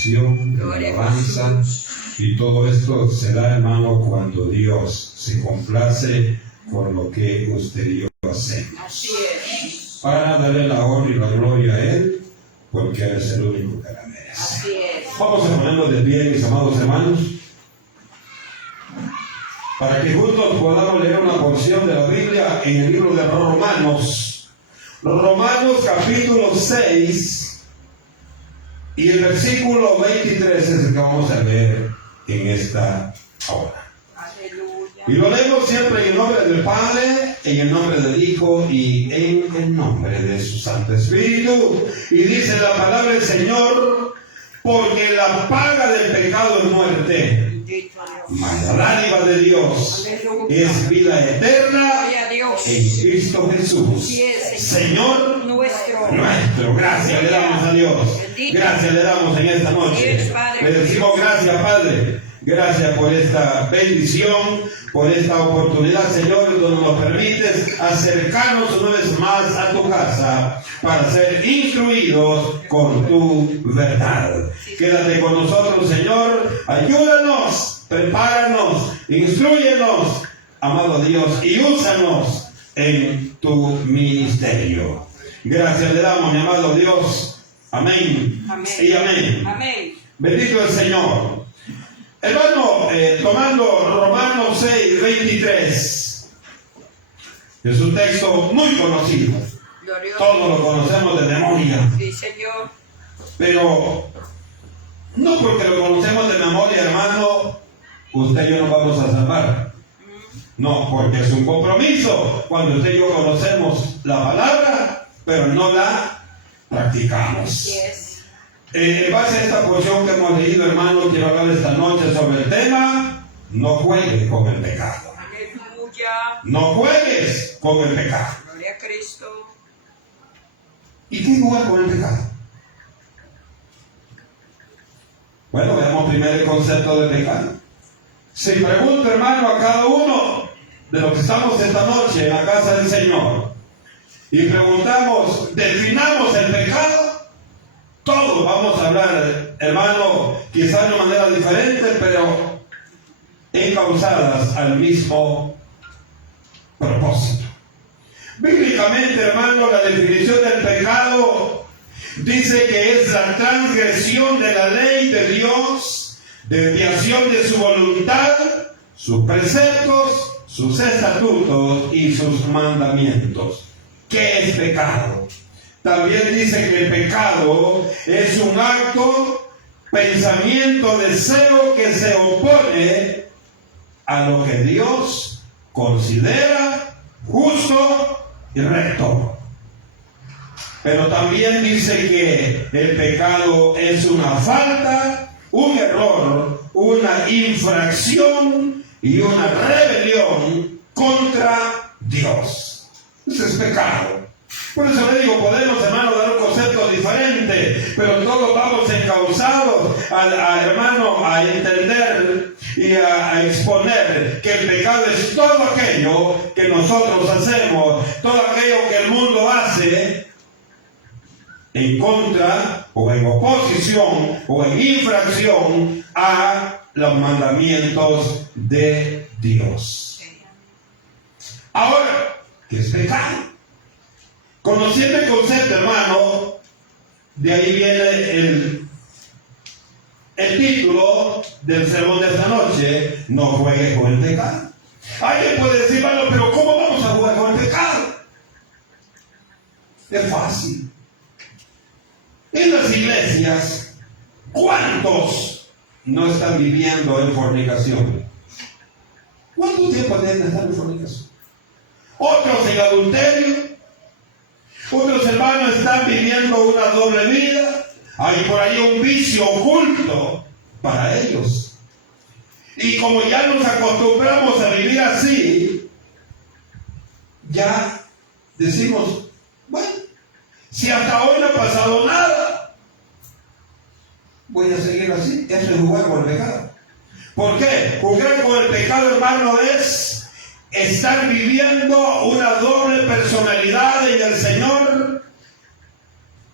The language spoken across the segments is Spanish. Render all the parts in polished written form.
adoración, de la alabanza. Y todo esto se da, hermano, cuando Dios se complace con lo que usted y yo hacemos. Para darle la honra y la gloria a Él, porque Él es el único que la merece. Vamos a ponernos de pie, mis amados hermanos, para que juntos podamos leer una porción de la Biblia en el libro de Romanos. Romanos capítulo 6 y el versículo 23 es el que vamos a leer en esta hora. Aleluya. Y lo leemos siempre en el nombre del Padre, en el nombre del Hijo y en el nombre de su Santo Espíritu. Y dice la palabra del Señor: porque la paga del pecado es muerte, mas la dádiva de Dios es vida eterna en Cristo Jesús, Señor nuestro. Gracias le damos a Dios. Gracias le damos en esta noche. Le decimos gracias, Padre. Gracias por esta bendición, por esta oportunidad, Señor, donde nos permites acercarnos una vez más a tu casa para ser instruidos con tu verdad. Quédate con nosotros, Señor. Ayúdanos, prepáranos, instrúyenos, amado Dios, y úsanos en tu ministerio. Gracias le damos, mi amado Dios. Amén, amén. Y amén. Amén. Bendito el Señor. Hermano, tomando Romanos 6, 23, es un texto muy conocido. Todos lo conocemos de memoria. Sí, Señor. Pero no porque lo conocemos de memoria, hermano, usted y yo nos vamos a salvar. No, porque es un compromiso. Cuando usted y yo conocemos la palabra, pero no la practicamos. Yes. En base a esta porción que hemos leído, hermano, quiero hablar esta noche sobre el tema: no juegues con el pecado. Aleluya. No juegues con el pecado. Gloria a Cristo. ¿Y qué jugar con el pecado? Bueno, veamos primero el concepto de pecado. Si pregunto, hermano, a cada uno de los que estamos esta noche en la casa del Señor y preguntamos, definamos el pecado, todos vamos a hablar, hermano, quizás de manera diferente, pero encausadas al mismo propósito. Bíblicamente, hermano, la definición del pecado dice que es la transgresión de la ley de Dios, desviación de su voluntad, sus preceptos, sus estatutos y sus mandamientos. ¿Qué es pecado? También dice que el pecado es un acto, pensamiento, deseo que se opone a lo que Dios considera justo y recto. Pero también dice que el pecado es una falta, un error, una infracción y una rebelión contra Dios. Eso es pecado. Por eso le digo, podemos, hermano, dar un concepto diferente, pero todos vamos encausados hermano, a entender y a exponer que el pecado es todo aquello que nosotros hacemos, todo aquello que el mundo hace en contra o en oposición o en infracción a los mandamientos de Dios. Ahora, ¿qué es pecado? Conociendo el concepto, hermano, de ahí viene el título del sermón de esta noche: no juegues con el pecado. Alguien puede decir, bueno, pero ¿cómo vamos a jugar con el pecado? Es fácil. En las iglesias, ¿cuántos no están viviendo en fornicación? ¿Cuánto tiempo deben estar en fornicación? Otros en adulterio. Otros hermanos están viviendo una doble vida. Hay por ahí un vicio oculto para ellos. Y como ya nos acostumbramos a vivir así, ya decimos, bueno, si hasta hoy no ha pasado nada, voy a seguir así. Eso es jugar con el pecado. ¿Por qué? Jugar con el pecado, hermano, es estar viviendo una doble personalidad en el Señor,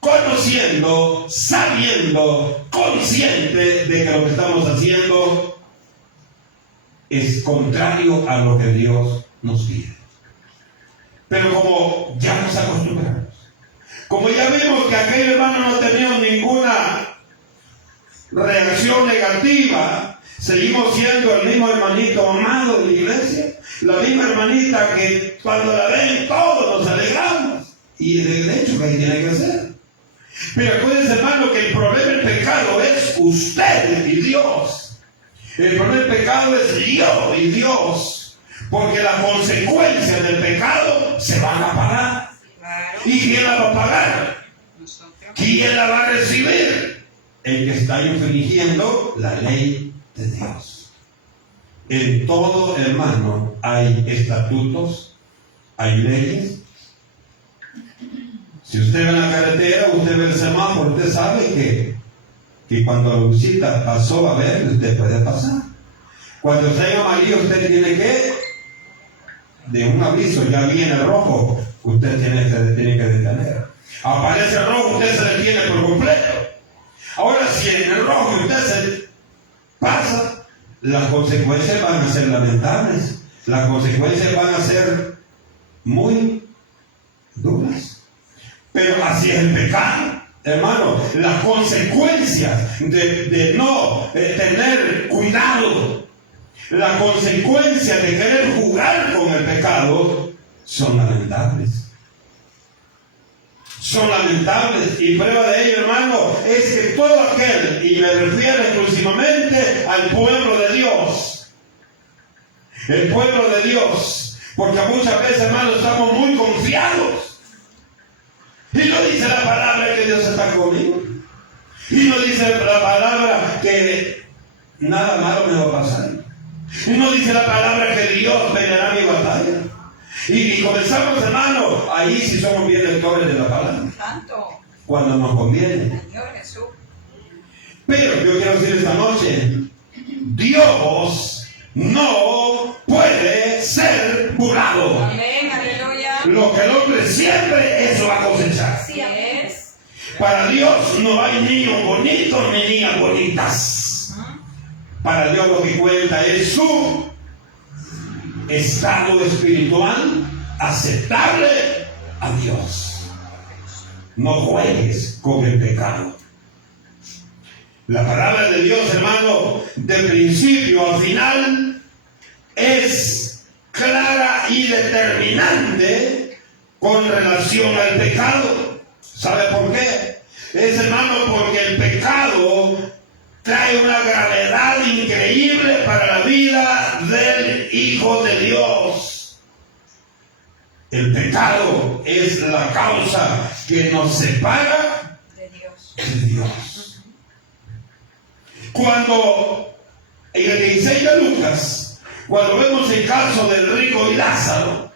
conociendo, sabiendo, consciente de que lo que estamos haciendo es contrario a lo que Dios nos pide. Pero como ya nos acostumbramos, como ya vimos que aquel hermano no tenía ninguna reacción negativa, seguimos siendo el mismo hermanito amado de la iglesia, la misma hermanita que cuando la ven todos nos alegramos, y de hecho que tiene que ser. Pero acuérdense, hermano, que el problema del pecado es usted y Dios. El problema del pecado es yo y Dios, porque las consecuencias del pecado se van a pagar. ¿Y quién la va a pagar? ¿Quién la va a recibir? El que está infringiendo la ley de Dios. En todo, hermano, hay estatutos, hay leyes. Si usted ve en la carretera, usted ve el semáforo, usted sabe que cuando la lucita pasó a ver, usted puede pasar. Cuando está en amarillo, usted tiene que, de un aviso, ya viene rojo, usted tiene que detener. Aparece rojo, usted se detiene por completo. Ahora, si en el rojo usted se pasa, las consecuencias van a ser lamentables. Las consecuencias van a ser muy duras. Pero así es el pecado, hermano. Las consecuencias de no tener cuidado, las consecuencias de querer jugar con el pecado son lamentables. Son lamentables, y prueba de ello, hermano, es que todo aquel, y me refiero exclusivamente al pueblo de Dios, el pueblo de Dios, porque muchas veces, hermano, estamos muy confiados, y no dice la palabra que Dios está conmigo, y no dice la palabra que nada malo me va a pasar, y no dice la palabra que Dios peleará mi batalla. Y comenzamos, hermano, ahí sí somos bien lectores de la palabra. Santo. Cuando nos conviene. Señor Jesús. Pero yo quiero decir esta noche, Dios no puede ser burlado. Amén, aleluya. Lo que el hombre siempre, eso va a cosechar. Así es. Para Dios no hay niños bonitos ni niñas bonitas. Para Dios lo que cuenta es su estado espiritual aceptable a Dios. No juegues con el pecado. La palabra de Dios, hermano, de principio a final es clara y determinante con relación al pecado. ¿Sabe por qué? Es, hermano, porque el pecado trae una gravedad increíble para la vida del Hijo de Dios. El pecado es la causa que nos separa de Dios. Cuando en el 16 de Lucas, cuando vemos el caso del rico y Lázaro,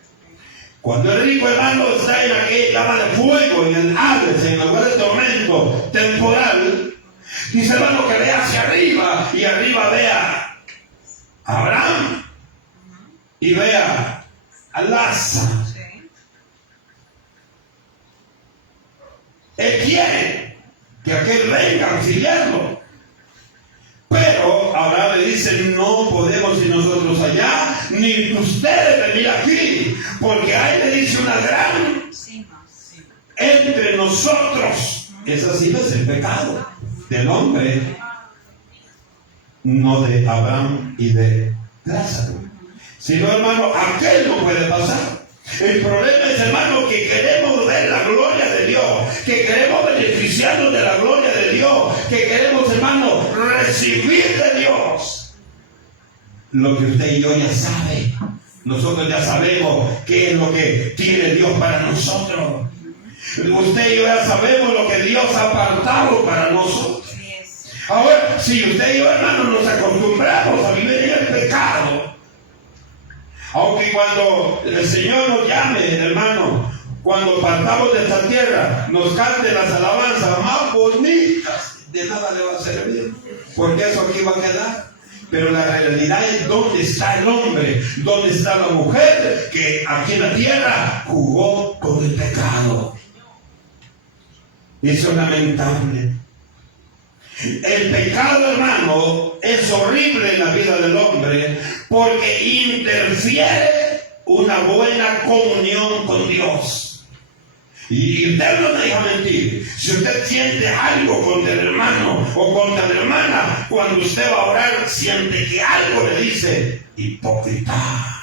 cuando el rico, hermano, está en aquella llama de fuego, en el Hades, en el lugar de tormento temporal, dice, hermano, que vea hacia arriba, y arriba vea a Abraham y vea a Lázaro. Él quiere que aquel venga a auxiliarlo, pero Abraham le dice, no podemos ir nosotros allá, ni ustedes venir aquí, porque ahí le dice una gran entre nosotros. Esa sí es el pecado del hombre, no de Abraham y de Lázaro. Sino, hermano, aquel no puede pasar. El problema es, hermano, que queremos ver la gloria de Dios, que queremos beneficiarnos de la gloria de Dios, que queremos, hermano, recibir de Dios lo que usted y yo ya sabe. Nosotros ya sabemos qué es lo que tiene Dios para nosotros. Usted y yo ya sabemos lo que Dios ha apartado para nosotros. Ahora, si usted y yo, hermano, nos acostumbramos a vivir en el pecado, aunque cuando el Señor nos llame, hermano, cuando partamos de esta tierra, nos cante las alabanzas más bonitas, de nada le va a servir, porque eso aquí va a quedar. Pero la realidad es dónde está el hombre, dónde está la mujer que aquí en la tierra jugó con el pecado. Eso es lamentable. El pecado, hermano, es horrible en la vida del hombre porque interfiere una buena comunión con Dios. Y usted no me deja mentir. Si usted siente algo contra el hermano o contra la hermana, cuando usted va a orar, siente que algo le dice: hipócrita.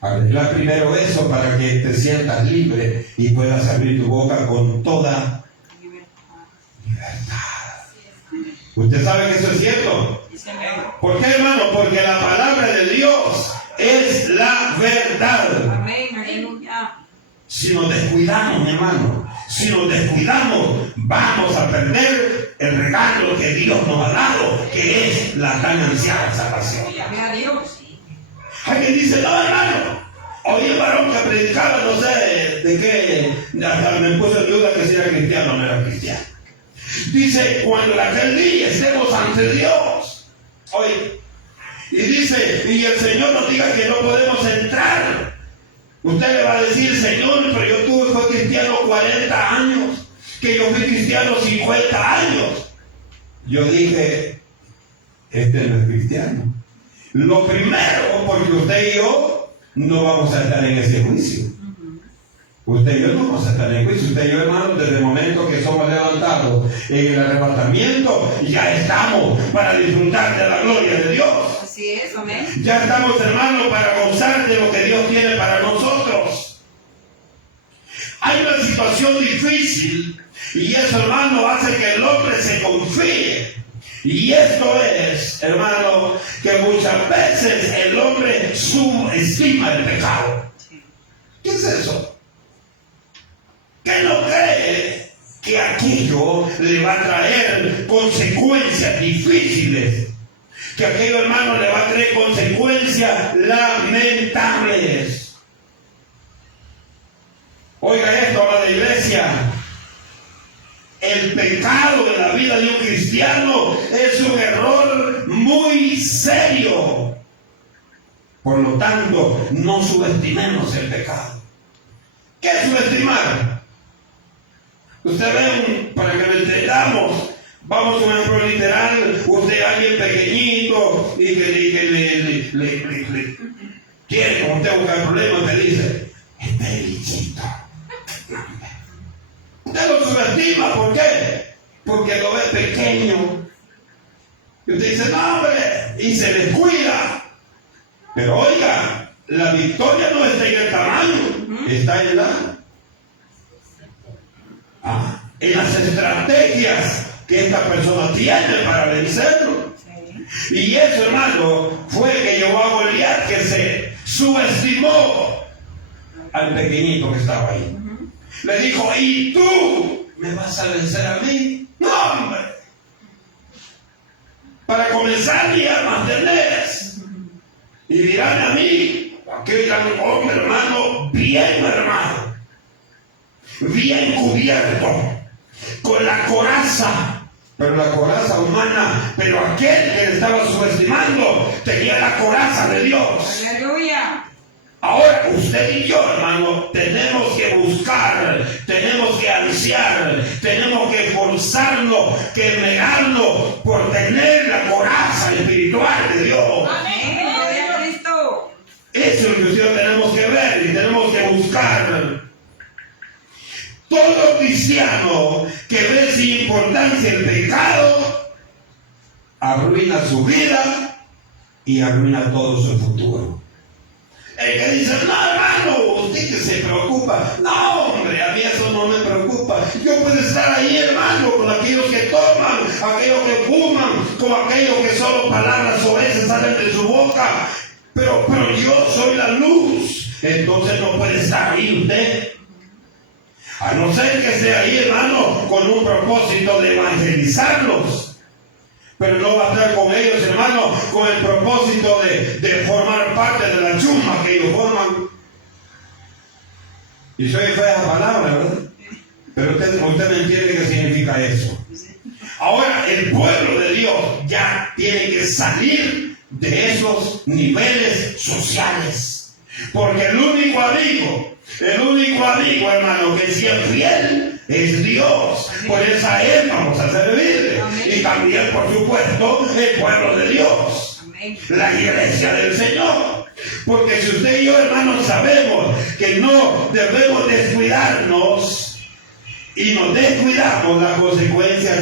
Arregla primero eso para que te sientas libre y puedas abrir tu boca con toda libertad. ¿Usted sabe que eso es cierto? ¿Por qué, hermano? Porque la palabra de Dios es la verdad. Amén, aleluya. Si nos descuidamos, hermano, si nos descuidamos, vamos a perder el regalo que Dios nos ha dado, que es la tan ansiada salvación. Gloria a Dios. Alguien dice: no, hermano, oí el varón que predicaba, no sé de qué, hasta me puso en duda que si era cristiano o no era cristiano. Dice: cuando en aquel día estemos ante Dios, oye, y dice, y el Señor nos diga que no podemos entrar, usted le va a decir: Señor, pero yo fui cristiano 40 años, que yo fui cristiano 50 años. Yo dije: este no es cristiano. Lo primero, porque usted y yo no vamos a estar en ese juicio. Usted y yo no vamos a estar en el juicio. Usted y yo, hermanos, desde el momento que somos levantados en el arrebatamiento, ya estamos para disfrutar de la gloria de Dios. Así es, amén. Ya estamos, hermanos, para gozar de lo que Dios tiene para nosotros. Hay una situación difícil y eso, hermano, hace que el hombre se confíe. Y esto es, hermano, que muchas veces el hombre subestima el pecado. ¿Qué es eso? Que no cree que aquello le va a traer consecuencias difíciles, que aquello, hermano, le va a traer consecuencias lamentables. Oiga esto, a la iglesia: el pecado en la vida de un cristiano es un error muy serio. Por lo tanto, no subestimemos el pecado. ¿Qué es subestimar? Usted ve, para que lo entendamos, vamos a un ejemplo literal: usted es alguien pequeñito y que le quiere, como usted busca el problema, te dice: este bichito. Usted lo subestima, ¿por qué? Porque lo ve pequeño. Y usted dice: no, hombre, y se descuida. Pero oiga, la victoria no está en el tamaño, está en las estrategias que esta persona tiene para vencerlo. Y eso, hermano, fue que llevó a Goliat, que se subestimó al pequeñito que estaba ahí. Le dijo: ¿y tú me vas a vencer a mí? No, hombre. Para comenzar, ni armas tenés. Y dirán a mí: aquel gran hombre, hermano, bien armado, bien cubierto, con la coraza, pero la coraza humana. Pero aquel que le estaba subestimando tenía la coraza de Dios. Aleluya. Ahora usted y yo, hermano, tenemos que buscar, tenemos que ansiar, tenemos que esforzarnos, que negarnos por tener la coraza espiritual de Dios. Amén. Gloria a Cristo. Eso es lo que nosotros tenemos que ver y tenemos que buscar. Todo cristiano que ve sin importancia el pecado arruina su vida y arruina todo su futuro. El que dice: no, hermano, usted que se preocupa. No, hombre, a mí eso no me preocupa. Yo puedo estar ahí, hermano, con aquellos que toman, aquellos que fuman, con aquellos que solo palabras soeces salen de su boca. Pero yo soy la luz. Entonces no puede estar ahí usted. A no ser que esté ahí, hermano, con un propósito de evangelizarlos. Pero no va a estar con ellos, hermano, con el propósito de formar parte de la chusma que ellos forman. Y soy fea esa palabra, ¿verdad? Pero usted me entiende qué significa eso. Ahora, el pueblo de Dios ya tiene que salir de esos niveles sociales. Porque el único amigo, hermano, que sí es fiel es Dios. Por eso a Él vamos a servirle. Y también, por supuesto, el pueblo de Dios. Amén. La iglesia del Señor. Porque si usted y yo, hermanos, sabemos que no debemos descuidarnos y nos descuidamos, las consecuencias,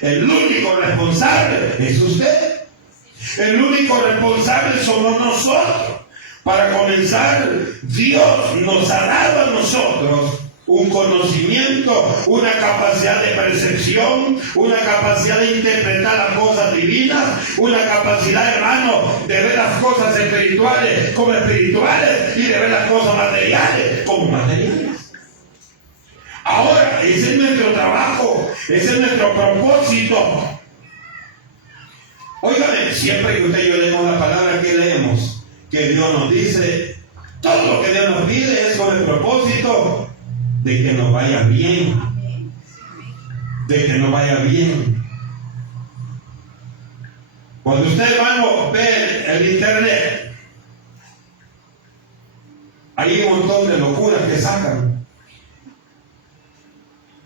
el único responsable es usted. El único responsable somos nosotros. Para comenzar, Dios nos ha dado a nosotros un conocimiento, una capacidad de percepción, una capacidad de interpretar las cosas divinas, una capacidad, hermano, de ver las cosas espirituales como espirituales y de ver las cosas materiales como materiales. Ahora, ese es nuestro trabajo, ese es nuestro propósito. Óigame, siempre que usted y yo leemos la palabra que leemos, que Dios nos dice, todo lo que Dios nos pide es con el propósito de que nos vaya bien. De que nos vaya bien. Cuando usted, hermano, ve el internet, hay un montón de locuras que sacan.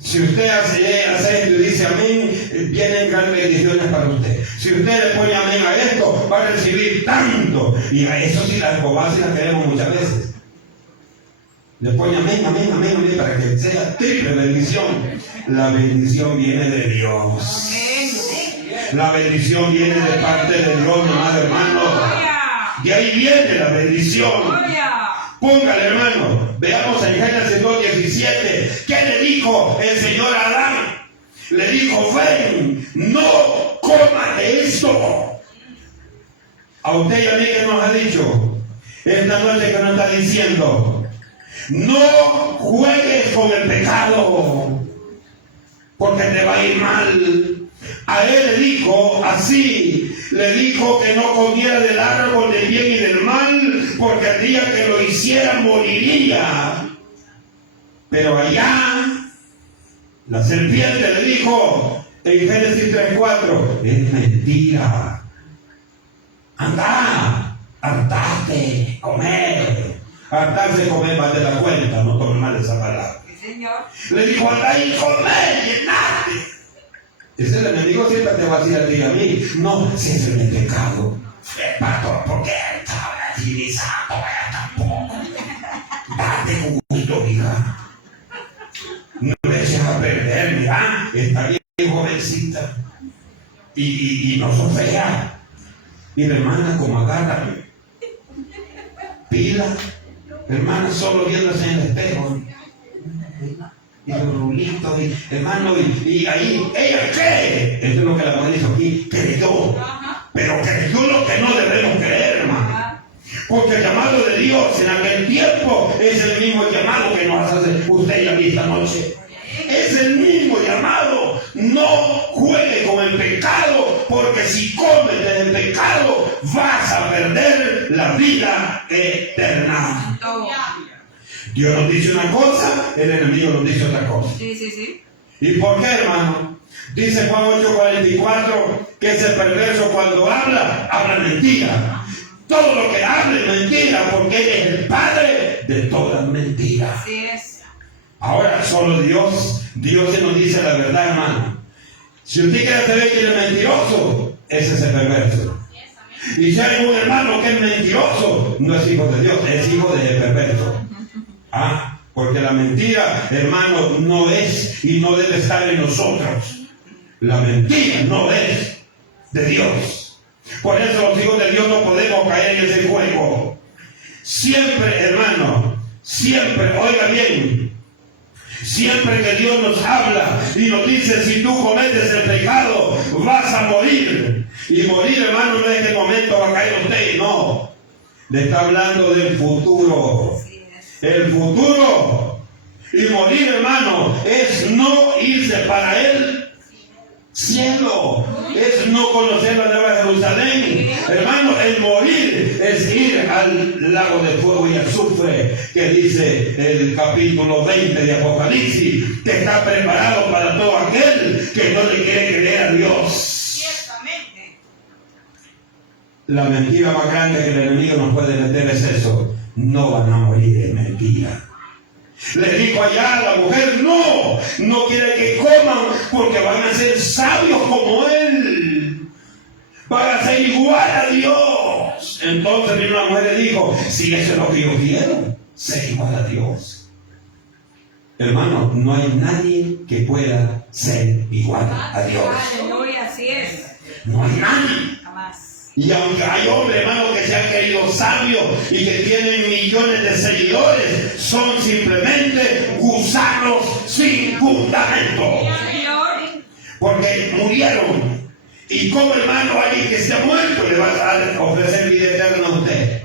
Si usted hace esto y dice amén, vienen grandes bendiciones para usted. Si usted le pone amén a esto, va a recibir tanto. Y a eso sí, las bobadas las queremos muchas veces. Le pone amén, amén, amén, amén, para que sea triple bendición. La bendición viene de Dios. La bendición viene de parte de Dios, mi amado hermano. De ahí viene la bendición. Póngale, hermano, veamos en Génesis 2:17, ¿qué le dijo el Señor a Adán? Le dijo, ven, no comas de esto. A usted y a mí que nos ha dicho esta noche, que nos está diciendo, no juegues con el pecado, porque te va a ir mal. A él le dijo así, le dijo que no comiera del árbol del bien y del mal, porque el día que lo hiciera moriría. Pero allá la serpiente le dijo en Génesis 3:4, es mentira. Anda, hartate, comer. Hartarse, comer más de la cuenta, no tome mal esa palabra. Sí, Señor. Le dijo, anda y comer, llenate. Es el enemigo, siempre te va a decir a ti y a mí, no, si es el pecado, pastor, porque estaba civilizado, tampoco. Date gusto, hija. No le eches a perder, mira, está bien jovencita. Y no sos fea. Y la hermana, como agarra pila, hermana, solo viéndose en el espejo. Y los rulitos, y hermano, y ahí, ¿ella qué? Esto es lo que la mujer dijo aquí, creyó. Pero creyó lo que no debemos creer, hermano. Porque el llamado de Dios en aquel tiempo es el mismo llamado que nos hace usted y a mí esta noche. Es el mismo llamado. No juegue con el pecado, porque si comes del pecado vas a perder la vida eterna. Dios nos dice una cosa, el enemigo nos dice otra cosa. Sí. ¿Y por qué, hermano? Dice Juan 8:44 que ese perverso cuando habla mentira. Todo lo que habla es mentira, porque Él es el padre de todas mentiras. Así es. Ahora solo Dios se nos dice la verdad, hermano. Si usted quiere saber que es mentiroso, ese es el perverso. Y si hay un hermano que es mentiroso, no es hijo de Dios, es hijo del perverso. Porque la mentira, hermano, no es y no debe estar en nosotros. La mentira no es de Dios. Por eso los hijos de Dios no podemos caer en ese juego. Siempre, hermano, siempre, oiga bien, siempre que Dios nos habla y nos dice, si tú cometes el pecado, vas a morir. Y morir, hermano, no es que momento va a caer usted, no. Le está hablando del futuro. El futuro. Y morir, hermano, es no irse para el cielo. Es no conocer la Nueva Jerusalén. Hermano, el morir es ir al lago de fuego y azufre, que dice el capítulo 20 de Apocalipsis, que está preparado para todo aquel que no le quiere creer a Dios. Ciertamente. La mentira más grande que el enemigo nos puede meter es eso. no van a morir en mentira. Le dijo allá a la mujer, no quiere que coman porque van a ser sabios como Él. Van a ser igual a Dios. Entonces vino la mujer y dijo, si eso es lo que yo quiero, ser igual a Dios. Hermano, no hay nadie que pueda ser igual a Dios. Aleluya, así es. No hay nadie. Jamás. Y aunque hay hombres, hermano, que se han querido sabios y que tienen millones de seguidores, son simplemente gusanos sin fundamento. Señor. Porque murieron. Y como, hermano, alguien que se ha muerto le va a ofrecer vida eterna a usted.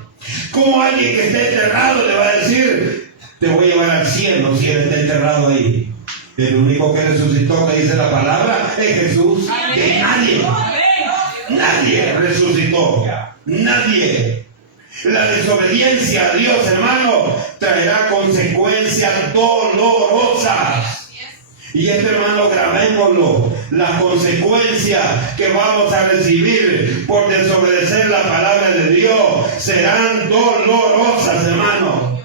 Como alguien que esté enterrado le va a decir, te voy a llevar al cielo si él está enterrado ahí. El único que resucitó, que dice la palabra, es Jesús. Que nadie resucitó. Nadie. La desobediencia a Dios, hermano, traerá consecuencias dolorosas. Y hermano, grabémoslo. Las consecuencias que vamos a recibir por desobedecer la palabra de Dios serán dolorosas, hermano.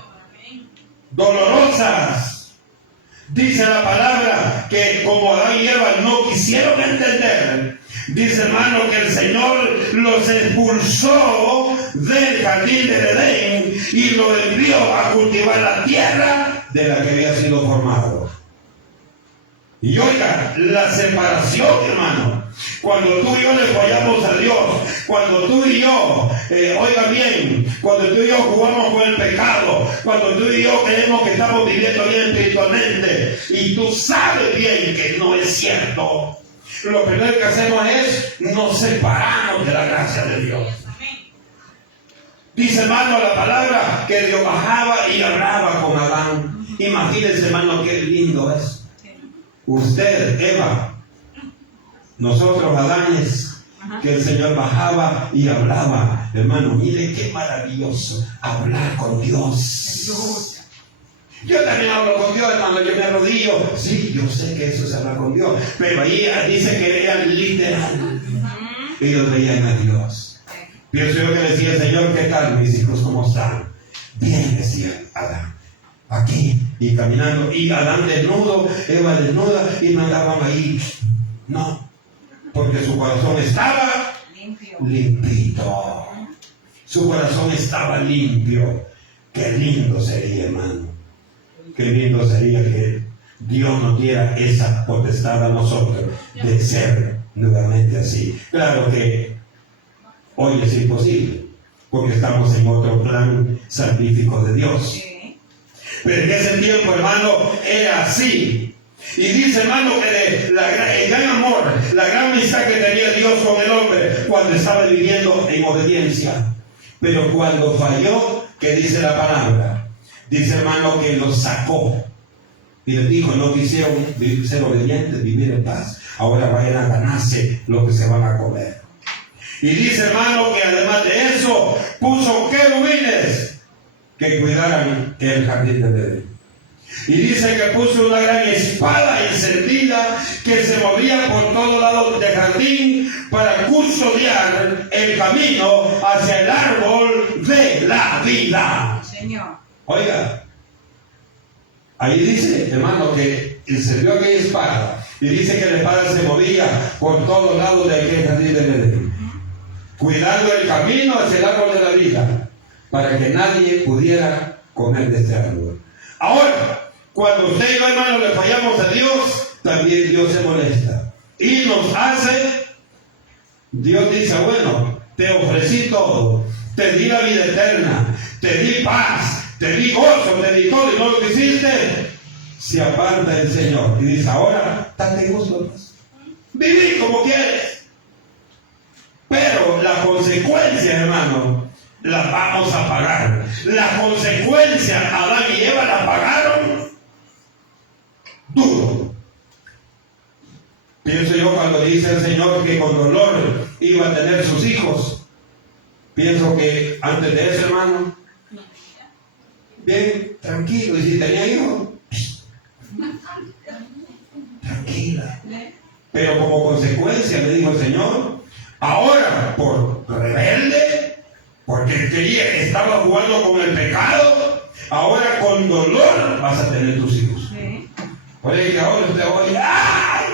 Dolorosas. Dice la palabra que como Adán y Eva no quisieron entender, dice, hermano, que el Señor los expulsó del jardín del Edén y los envió a cultivar la tierra de la que había sido formado. Y oiga, la separación, hermano, cuando tú y yo le fallamos a Dios, cuando tú y yo, oiga bien, cuando tú y yo jugamos con el pecado, cuando tú y yo creemos que estamos viviendo bien espiritualmente, y tú sabes bien que no es cierto, lo primero que hacemos es nos separamos de la gracia de Dios. Dice, hermano, la palabra que Dios bajaba y hablaba con Adán. Imagínense, hermano, qué lindo es. Usted, Eva, nosotros, Adanes, que el Señor bajaba y hablaba. Hermano, mire qué maravilloso hablar con Dios. Yo también hablo con Dios, hermano, yo me arrodillo. Sí, yo sé que eso es hablar con Dios, pero ahí dice que era literal. Ellos veían a Dios. Pienso yo que decía el Señor, ¿qué tal mis hijos? ¿Cómo están? Bien, decía Adán. Aquí, y caminando, y Adán desnudo, Eva desnuda, y no andaban ahí. No, porque su corazón estaba limpito. Su corazón estaba limpio. Qué lindo sería, hermano. Qué lindo sería que Dios nos diera esa potestad a nosotros de ser nuevamente así. Claro que hoy es imposible, porque estamos en otro plan salvífico de Dios. Pero en ese tiempo, hermano, era así. Y dice, hermano, que el gran amor, la gran amistad que tenía Dios con el hombre cuando estaba viviendo en obediencia. Pero cuando falló, ¿qué dice la palabra? Dice, hermano, que los sacó. Y les dijo, no quisieron ser obedientes, vivir en paz. Ahora vayan a ganarse lo que se van a comer. Y dice, hermano, que además de eso, puso querubines que cuidaran el jardín de Edén. Y dice que puso una gran espada encendida que se movía por todos lados del jardín para custodiar el camino hacia el árbol de la vida. Señor. Oiga, ahí dice, hermano, que encendió aquella espada y dice que la espada se movía por todos lados de aquel jardín de Edén, cuidando el camino hacia el árbol de la vida, para que nadie pudiera comer de este árbol. Ahora, cuando usted y yo, hermano, le fallamos a Dios, también Dios se molesta. Y nos hace, Dios dice, bueno, te ofrecí todo, te di la vida eterna, te di paz, te di gozo, te di todo, y no lo que hiciste, se aparta el Señor. Y dice, ahora, date gusto, viví como quieres. Pero la consecuencia, hermano, la vamos a pagar. La consecuencia, Adán y Eva la pagaron duro. Pienso yo cuando dice el Señor que con dolor iba a tener sus hijos. Pienso que antes de eso, hermano, bien, tranquilo. Y si tenía hijos, tranquila. Pero como consecuencia le dijo el Señor, ahora por rebelde, Porque estaba jugando con el pecado. Ahora con dolor vas a tener tus hijos. Sí. Oye, que ahora usted oye, ¡ay!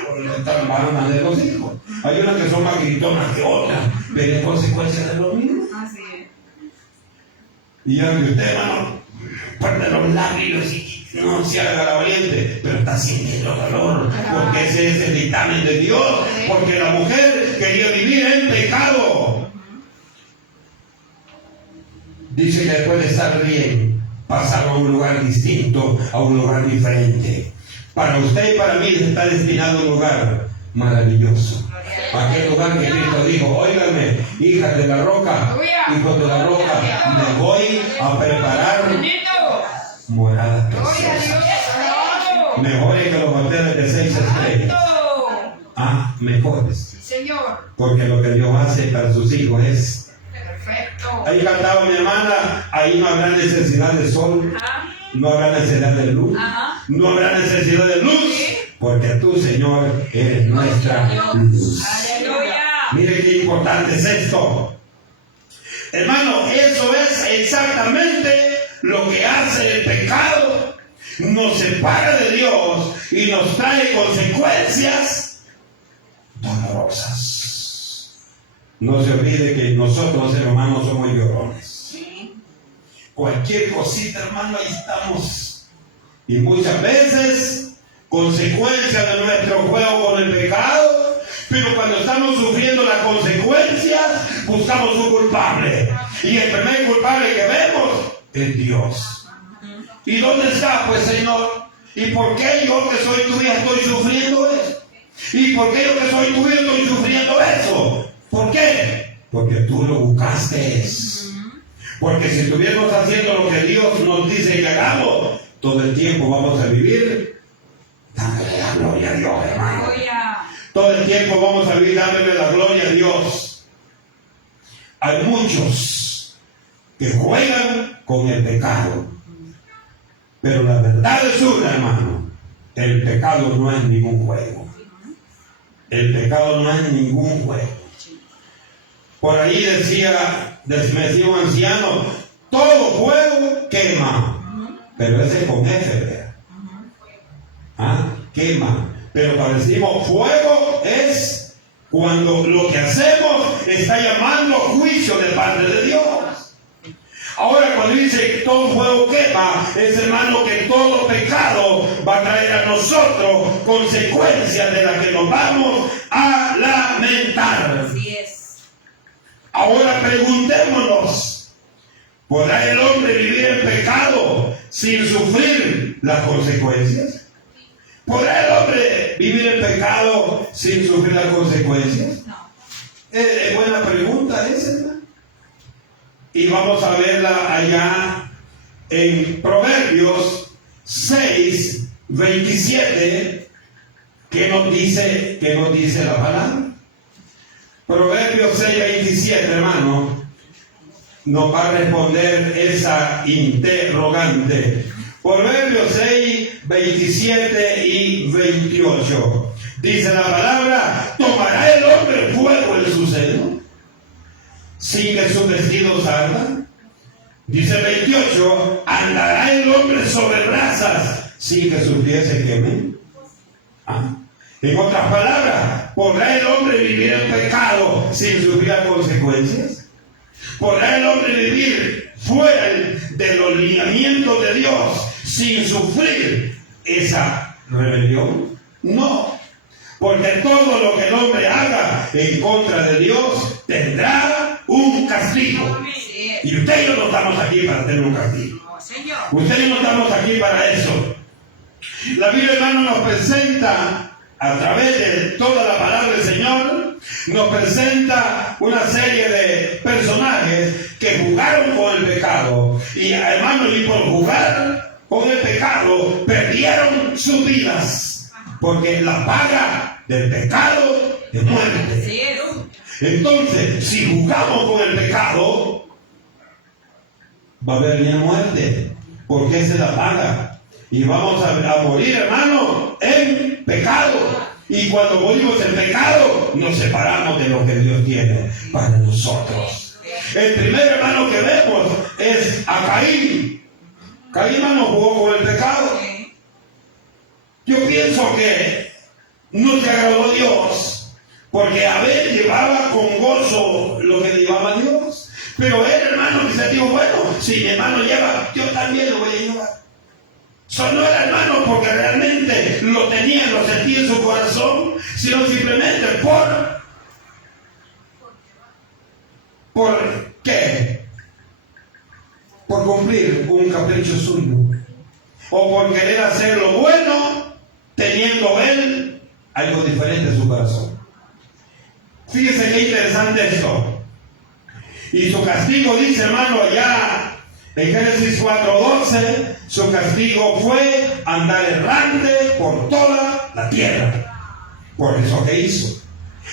Van a tener los hijos. Hay unas que son más gritonas que otras, pero en consecuencia de lo mismo. Así es. Y ya que usted, hermano, parte los labios y no se haga la valiente, pero está sintiendo dolor, porque ese es el dictamen de Dios, porque la mujer quería vivir en pecado. Dice que después de estar bien, pasaron a un lugar distinto, a un lugar diferente. Para usted y para mí está destinado a un lugar maravilloso. Aquel lugar que Cristo dijo, óiganme, hijas de la roca, hijos de la roca, les voy a preparar moradas preciosas. Mejores que los hoteles de 6 estrellas. Ah, mejores. Señor. Porque lo que Dios hace para sus hijos es... Perfecto. Ahí cantaba mi hermana, ahí no habrá necesidad de sol, no habrá necesidad de luz, no habrá necesidad de luz, porque tú, Señor, eres nuestra luz. Aleluya. Mire qué importante es esto. Hermano, eso es exactamente lo que hace el pecado. Nos separa de Dios y nos trae consecuencias dolorosas. No se olvide que nosotros, hermanos, somos llorones. Cualquier cosita, hermano, ahí estamos. Y muchas veces, consecuencia de nuestro juego con el pecado, pero cuando estamos sufriendo las consecuencias, buscamos un culpable. Y el primer culpable que vemos es Dios. ¿Y dónde está, pues, Señor? ¿Y por qué yo que soy tu hija estoy sufriendo eso? ¿Y por qué yo que soy tu hijo estoy sufriendo eso? ¿Por qué? Porque tú lo buscaste. Porque si estuviéramos haciendo lo que Dios nos dice que hagamos, todo el tiempo vamos a vivir dándole la gloria a Dios, hermano. Todo el tiempo vamos a vivir dándole la gloria a Dios. Hay muchos que juegan con el pecado. Pero la verdad es una, hermano. El pecado no es ningún juego. El pecado no es ningún juego. Por ahí me decía un anciano, todo fuego quema. Pero ese es con F, ¿verdad? Quema. Pero cuando decimos fuego es cuando lo que hacemos está llamando juicio de parte de Dios. Ahora cuando dice todo fuego quema, es, hermano, que todo pecado va a traer a nosotros consecuencias de las que nos vamos a lamentar. Así es. Ahora preguntémonos, ¿podrá el hombre vivir en pecado sin sufrir las consecuencias? ¿Podrá el hombre vivir en pecado sin sufrir las consecuencias? No. Es buena pregunta esa, ¿verdad? Y vamos a verla allá en Proverbios 6, 27, ¿qué nos dice la palabra? Proverbios 6, 27, hermano, nos va a responder esa interrogante. Proverbios 6, 27 y 28. Dice la palabra, ¿tomará el hombre fuego en su seno sin que sus vestidos ardan? Dice 28, ¿andará el hombre sobre brasas sin que sus pies se quemen? En otras palabras, ¿podrá el hombre vivir en pecado sin sufrir las consecuencias? ¿Podrá el hombre vivir fuera de los lineamientos de Dios sin sufrir esa rebelión? No, porque todo lo que el hombre haga en contra de Dios tendrá un castigo. Y usted y yo no estamos aquí para tener un castigo. Usted y yo no estamos aquí para eso. La Biblia, hermano, nos presenta, a través de toda la palabra del Señor, nos presenta una serie de personajes que jugaron con el pecado. Y, hermanos, y por jugar con el pecado, perdieron sus vidas. Porque la paga del pecado es muerte. Entonces, si jugamos con el pecado, va a haber muerte. Porque esa es la paga. Y vamos a morir, hermano, en pecado. Y cuando morimos en pecado, nos separamos de lo que Dios tiene para nosotros. El primer hermano que vemos es a Caín. Caín, hermano, jugó con el pecado. Yo pienso que no te agradó Dios, porque Abel llevaba con gozo lo que llevaba a Dios. Pero él, hermano, quizás dijo, bueno, si mi hermano lleva, yo también lo voy a llevar. Eso no era, hermano, porque realmente lo tenía, lo sentía en su corazón, sino simplemente ¿por qué? Por cumplir un capricho suyo. O por querer hacer lo bueno, teniendo él algo diferente en su corazón. Fíjese qué interesante esto. Y su castigo, dice, hermano, allá en Génesis 4:12, su castigo fue andar errante por toda la tierra. Por eso que hizo.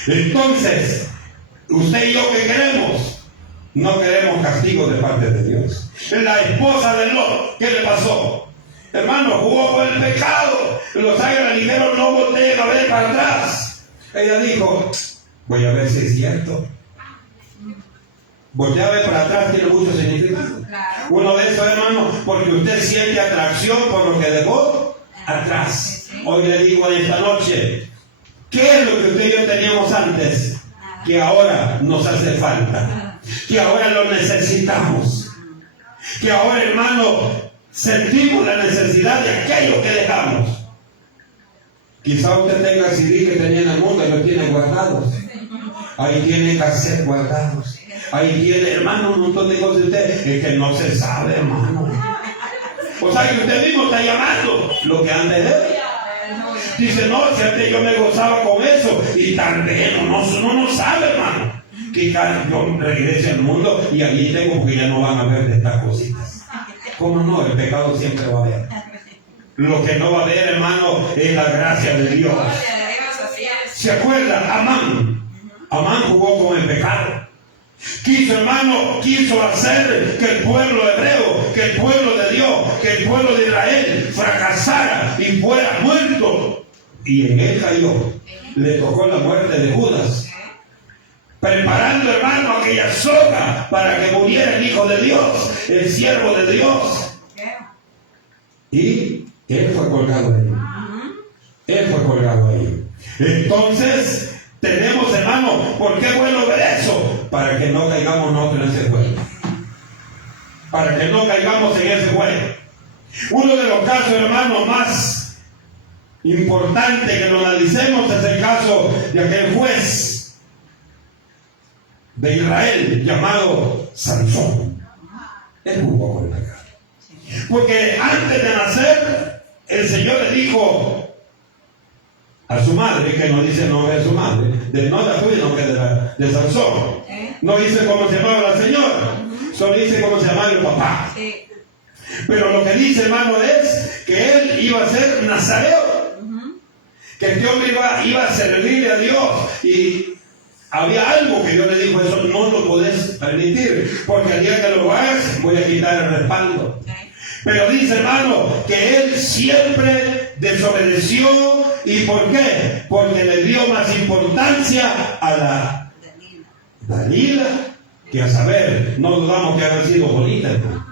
Entonces, usted y yo, ¿qué queremos? No queremos castigo de parte de Dios. La esposa de Lot, ¿qué le pasó? Hermano, jugó con el pecado. Los ángeles le dijeron, no volteen a ver para atrás. Ella dijo, voy a ver si es cierto. Voltear a ver para atrás tiene mucho significado. Claro. Uno de esos, hermano, porque usted siente atracción por lo que dejó atrás. Hoy le digo en esta noche, ¿qué es lo que usted y yo teníamos antes? Que ahora nos hace falta. Que ahora lo necesitamos. Que ahora, hermano, sentimos la necesidad de aquello que dejamos. Quizá usted tenga CD que tenía en el mundo y lo tiene guardados. Ahí tiene cassette guardados. Ahí tiene, hermano, un montón de cosas de usted. Es que no se sabe, hermano. O sea que usted mismo está llamando lo que antes era. Dice, no, si antes yo me gozaba con eso. Y tal vez no sabe, hermano. Que yo regrese al mundo y allí tengo, porque ya no van a ver de estas cositas. ¿Cómo no? El pecado siempre va a haber. Lo que no va a haber, hermano, es la gracia de Dios. ¿Se acuerdan? Amán jugó con el pecado. Quiso hacer que el pueblo hebreo, que el pueblo de Dios, que el pueblo de Israel fracasara y fuera muerto. Y en él cayó. Le tocó la muerte de Judas. Preparando, hermano, aquella soga para que muriera el Hijo de Dios, el siervo de Dios. Y él fue colgado ahí. Él fue colgado ahí. Entonces, tenemos, hermano, ¿por qué bueno ver eso? Para que no caigamos nosotros en ese juego. Para que no caigamos en ese juego. Uno de los casos, hermano, más importante que lo analicemos es el caso de aquel juez de Israel llamado Sansón. Él jugó con el pecado. Porque antes de nacer, el Señor le dijo a su madre, que no dice el nombre de su madre, no de la suya, no que de Sansón. No dice cómo se llamaba la señora, solo dice cómo se llamaba el papá. Pero lo que dice, hermano, es que él iba a ser nazareo. Que este hombre iba a servirle a Dios. Y había algo que Dios le dijo, eso no lo podés permitir, porque al día que lo hagas voy a quitar el respaldo. Pero dice, hermano, que él siempre desobedeció. ¿Y por qué? Porque le dio más importancia a la Dalila que a saber. No dudamos que haya sido bonita, ¿no?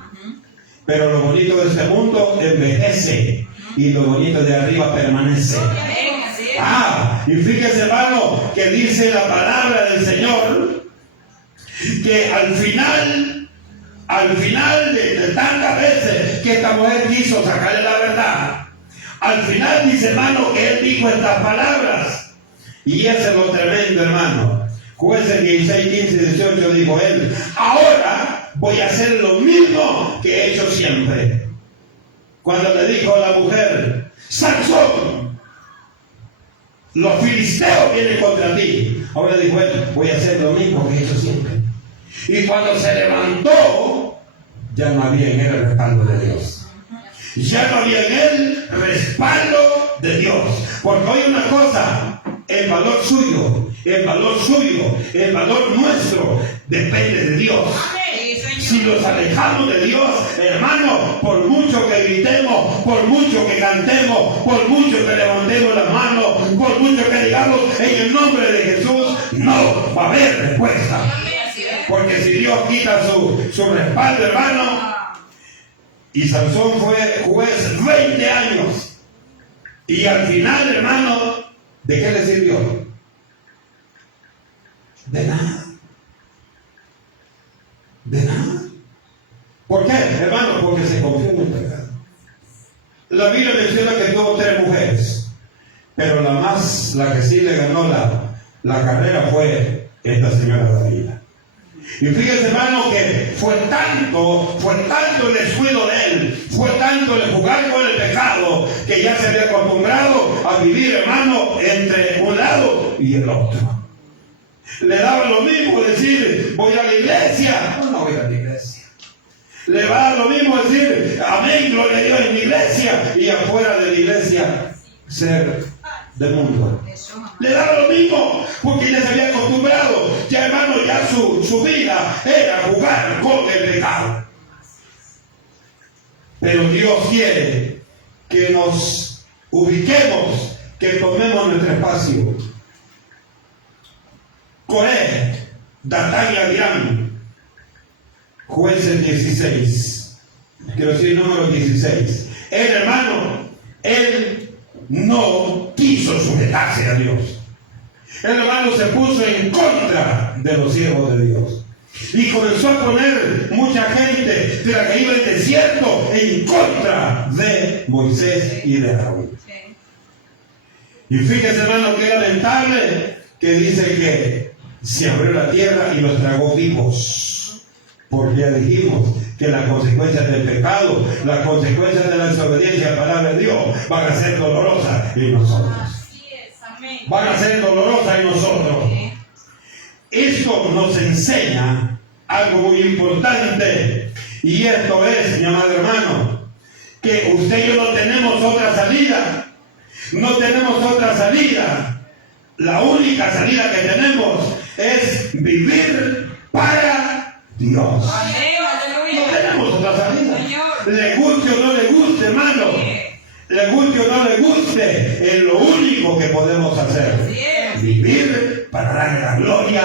Pero lo bonito de este mundo envejece y lo bonito de arriba permanece. Y fíjese, hermano, que dice la palabra del Señor que al final de tantas veces que esta mujer quiso sacarle la verdad, al final dice, hermano, que él dijo estas palabras. Y ese es lo tremendo, hermano. Jueces 16, 15, 18 dijo él, ahora voy a hacer lo mismo que he hecho siempre. Cuando le dijo a la mujer, Sansón, los filisteos vienen contra ti. Ahora dijo él, voy a hacer lo mismo que he hecho siempre. Y cuando se levantó, ya no había en él el respaldo de Dios. Ya no había en él respaldo de Dios. Porque hoy una cosa, el valor suyo, el valor nuestro, depende de Dios. Si nos alejamos de Dios, hermano, por mucho que gritemos, por mucho que cantemos, por mucho que levantemos las manos, por mucho que digamos en el nombre de Jesús, no va a haber respuesta. Porque si Dios quita su respaldo, hermano, Ah, y Sansón fue juez 20 años, y al final, hermano, ¿de qué le sirvió? De nada. De nada. ¿Por qué, hermano? Porque se confió en el pecado. La Biblia menciona que tuvo 3 mujeres, pero la que sí le ganó la carrera fue esta señora Dalila. Y fíjense, hermano, que fue tanto el descuido de él, fue tanto el jugar con el pecado, que ya se había acostumbrado a vivir, hermano, entre un lado y el otro. Le daba lo mismo decir, voy a la iglesia, no voy a la iglesia. Le va a lo mismo decir, amén, gloria a Dios en la iglesia, y afuera de la iglesia ser del mundo. eso. Le daba lo mismo, porque ya se había acostumbrado. Ya, hermano, ya su vida era jugar con el pecado. Pero Dios quiere que nos ubiquemos, que tomemos nuestro espacio. Coré, Datán y Abiram, jueces 16, quiero decir número 16. Él, hermano, él no quiso sujetarse a Dios. El hermano se puso en contra de los siervos de Dios. Y comenzó a poner mucha gente de la que iba al desierto en contra de Moisés y de Aarón. Sí. Y fíjese, hermano, que lamentable que dice que se abrió la tierra y los tragó vivos. Porque ya dijimos que las consecuencias del pecado, las consecuencias de la desobediencia a la palabra de Dios van a ser dolorosas en nosotros. Así es, amén. Van a ser dolorosas en nosotros. Sí. Esto nos enseña algo muy importante. Y esto es, mi amado hermano, que usted y yo no tenemos otra salida. No tenemos otra salida. La única salida que tenemos es vivir para Dios. Amén, No aleluya. tenemos otra salida. Señor. Le guste o no le guste, hermano. Le guste o no le guste, es lo único que podemos hacer. Así es. Vivir para darle la gloria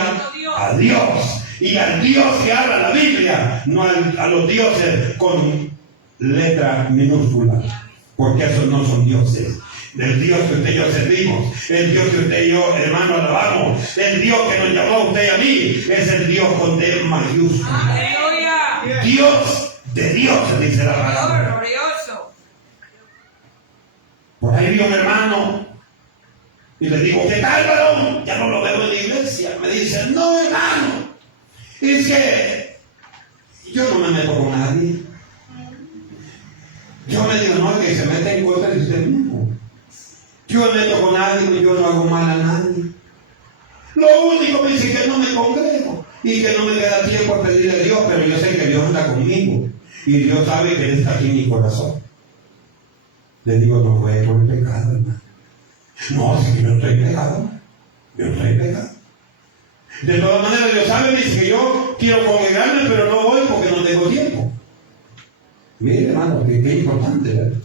a Dios. Y al Dios que habla la Biblia, no a los dioses con letra minúscula. Porque esos no son dioses. El Dios que usted y yo servimos, el Dios que usted y yo, hermano, alabamos, el Dios que nos llamó a usted y a mí, es el Dios con D mayúscula. Aleluya. Dios de Dios, dice la Señor, palabra. glorioso. Por ahí vi un hermano y le digo, ¿qué tal, varón? Ya no lo veo en la iglesia. Me dice, no, hermano, es que yo no me meto con nadie. Yo me digo, no, que se mete en contra de usted mismo. Yo me meto con nadie, yo no hago mal a nadie. Lo único me dice que no me congrego y que no me queda tiempo a pedirle a Dios, pero yo sé que Dios anda conmigo y Dios sabe que Él está aquí en mi corazón. Le digo, no fue por el pecado, hermano. No, si yo estoy pecado. Yo estoy pecado. De todas maneras, Dios sabe, me dice que yo quiero congregarme, pero no voy porque no tengo tiempo. Mire, hermano, qué importante, ¿verdad?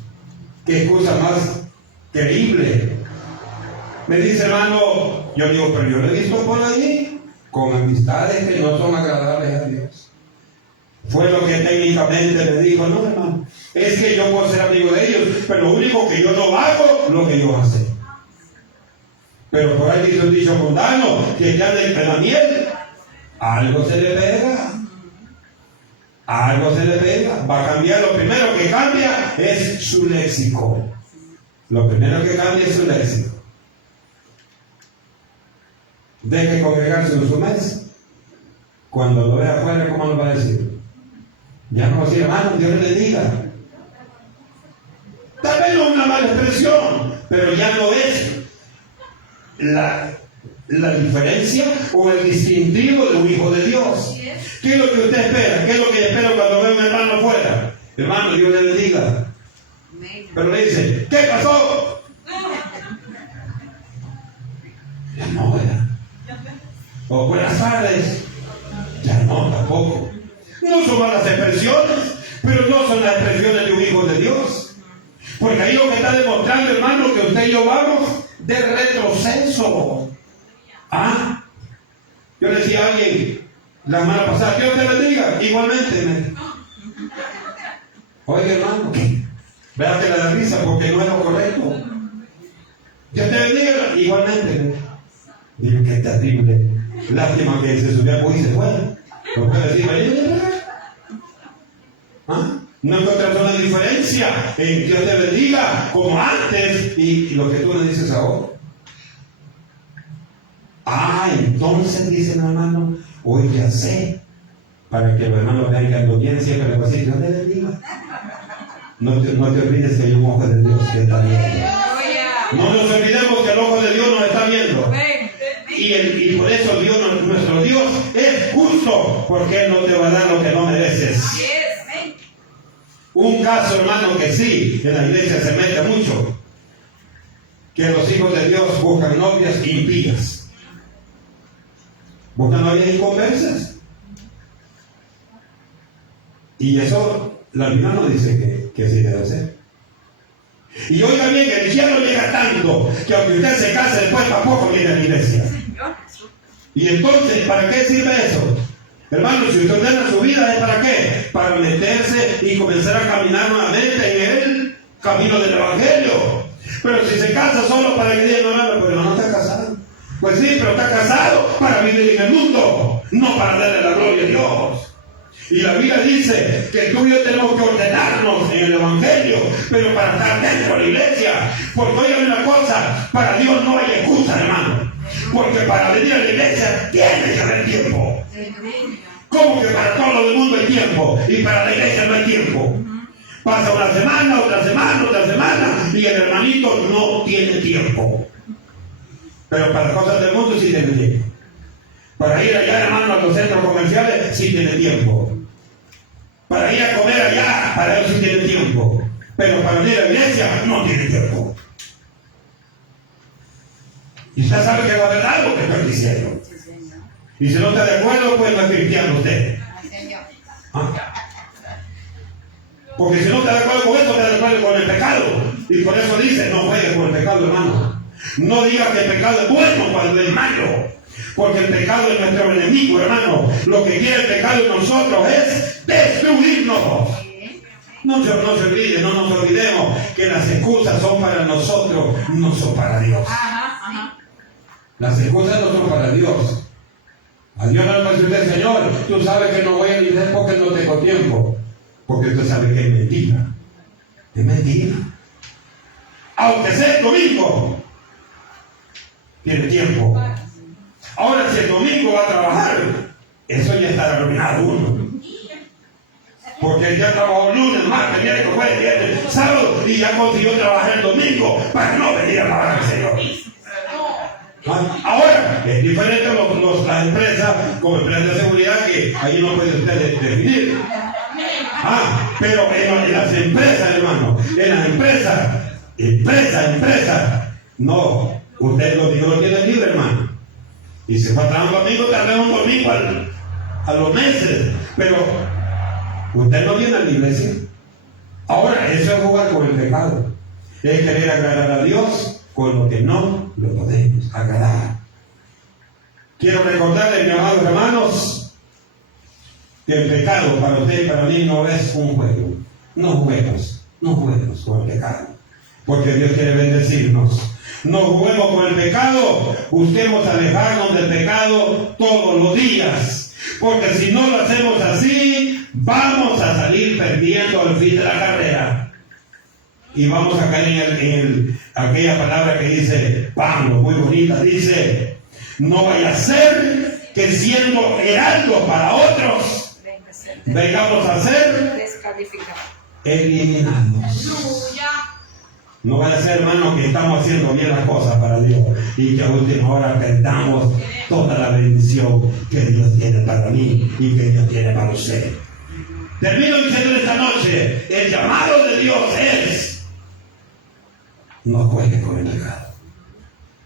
Qué cosa más creíble. Me dice, hermano, yo digo, pero yo lo he visto por ahí con amistades que no son agradables a Dios. Fue lo que técnicamente le dijo, no, hermano, es que yo puedo ser amigo de ellos, pero lo único que yo no hago, lo que ellos hacen. Pero por ahí dice un dicho mundano, que ya de la miel, algo se le pega. Algo se le pega. Va a cambiar, lo primero que cambia es su léxico. Lo primero que cambia es su léxico. Deje congregarse en su mes. Cuando lo vea afuera, ¿cómo lo va a decir? Ya no va a decir, hermano, Dios le diga. Tal vez no es una mala expresión, pero ya no es la diferencia o el distintivo de un hijo de Dios. ¿Qué es lo que usted espera? ¿Qué es lo que yo espero cuando veo a un hermano afuera? Hermano, Dios le bendiga. Pero le dice, ¿qué pasó? Ya no, ¿verdad? O buenas tardes. Ya no, tampoco. No son malas expresiones, pero no son las expresiones de un hijo de Dios. Porque ahí lo que está demostrando, hermano, que usted y yo vamos de retroceso. ¿Ah? Yo le decía a alguien, La semana pasada, Dios te bendiga. Igualmente, me dijo. Oye, hermano, vea que le da risa porque no es lo correcto. Dios te bendiga. Igualmente, me dijo. Digo, qué terrible. Lástima que se subió a y se fue. No puede decir, ¿ah? No encontramos una diferencia en Dios te bendiga como antes y lo que tú me dices ahora. Entonces dice mi hermano, hoy ya sé, para que los hermanos vean que ando bien, siempre le voy a decir, Dios te bendiga. No te olvides que hay un ojo de Dios que está viendo. No nos olvidemos que el ojo de Dios nos está viendo. Y por eso Dios, nuestro Dios, es justo, porque Él no te va a dar lo que no mereces. Un caso, hermano, que sí, en la iglesia se mete mucho, que los hijos de Dios buscan novias impías. Buscan novias inconversas. Y eso, la Biblia no dice que sí debe ser. Y oiga bien, que el infierno llega tanto, que aunque usted se case después tampoco viene a la iglesia. Y entonces, ¿para qué sirve eso? Hermano, si usted ordena su vida, ¿es para qué? Para meterse y comenzar a caminar nuevamente en el camino del Evangelio. Pero si se casa solo para que digan, no, pues no está casado. Pues sí, pero está casado para vivir en el mundo, no para darle la gloria a Dios. Y la Biblia dice que tú y yo tenemos que ordenarnos en el Evangelio, pero para estar dentro de la iglesia. Porque oigan una cosa, para Dios no hay excusa, hermano. Porque para venir a la iglesia tiene que haber tiempo. ¿Cómo que para todo el mundo hay tiempo? Y para la iglesia no hay tiempo. Pasa una semana, otra semana, otra semana, y el hermanito no tiene tiempo. Pero para cosas del mundo sí tiene tiempo. Para ir allá, hermano, a los centros comerciales sí tiene tiempo. Para ir a comer allá, para eso sí tiene tiempo. Pero para venir a la iglesia no tiene tiempo. Y usted sabe que va a haber algo que estoy diciendo. Y si no está de acuerdo, pues no es cristiano usted. ¿Ah? Porque si no está de acuerdo con eso, está de acuerdo con el pecado. Y por eso dice, no juegues con el pecado, hermano. No diga que el pecado es bueno cuando es malo. Porque el pecado es nuestro enemigo, hermano. Lo que quiere el pecado en nosotros es destruirnos. No se olvide, no nos olvidemos que las excusas son para nosotros, no son para Dios. Las excusas no son para Dios. A Dios no le va a decir, Señor, tú sabes que no voy a ir porque no tengo tiempo. Porque usted sabe que es mentira. Es mentira. Aunque sea el domingo, tiene tiempo. Ahora, si el domingo va a trabajar, eso ya está arruinado uno. Porque ya trabajó lunes, martes, miércoles, jueves, viernes, sábado, y ya consiguió trabajar el domingo para no venir a alabar al Señor. Ahora, es diferente las empresas, como empresas de seguridad, que ahí no puede usted definir. Pero en las empresas, hermano, en las empresas, no, usted lo tiene libre, hermano. Y se va a trabajar un domingo, tal vez un domingo a los meses, pero usted no viene a la iglesia. Ahora, eso es jugar con el pecado. Es querer agradar a Dios con lo que no lo podemos agradar. Quiero recordarles, mis amados hermanos, que el pecado para usted y para mí no es un juego. No juguemos con el pecado, porque Dios quiere bendecirnos. No juguemos con el pecado, busquemos alejarnos del pecado todos los días, porque si no lo hacemos así, vamos a salir perdiendo al fin de la carrera. Y vamos a caer en aquella palabra que dice Pablo, muy bonita, dice, no vaya a ser que siendo heraldos para otros, vengamos a ser eliminados. No vaya a ser, hermano, que estamos haciendo bien las cosas para Dios y que a última hora perdamos toda la bendición que Dios tiene para mí y que Dios tiene para usted. Termino diciendo esta noche, el llamado de Dios es: no juegue con el pecado.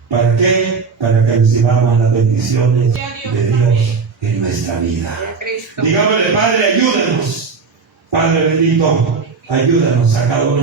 ¿Para qué? Para que recibamos las bendiciones de Dios en nuestra vida. Digámosle, Padre, ayúdanos. Padre bendito, ayúdanos a cada uno.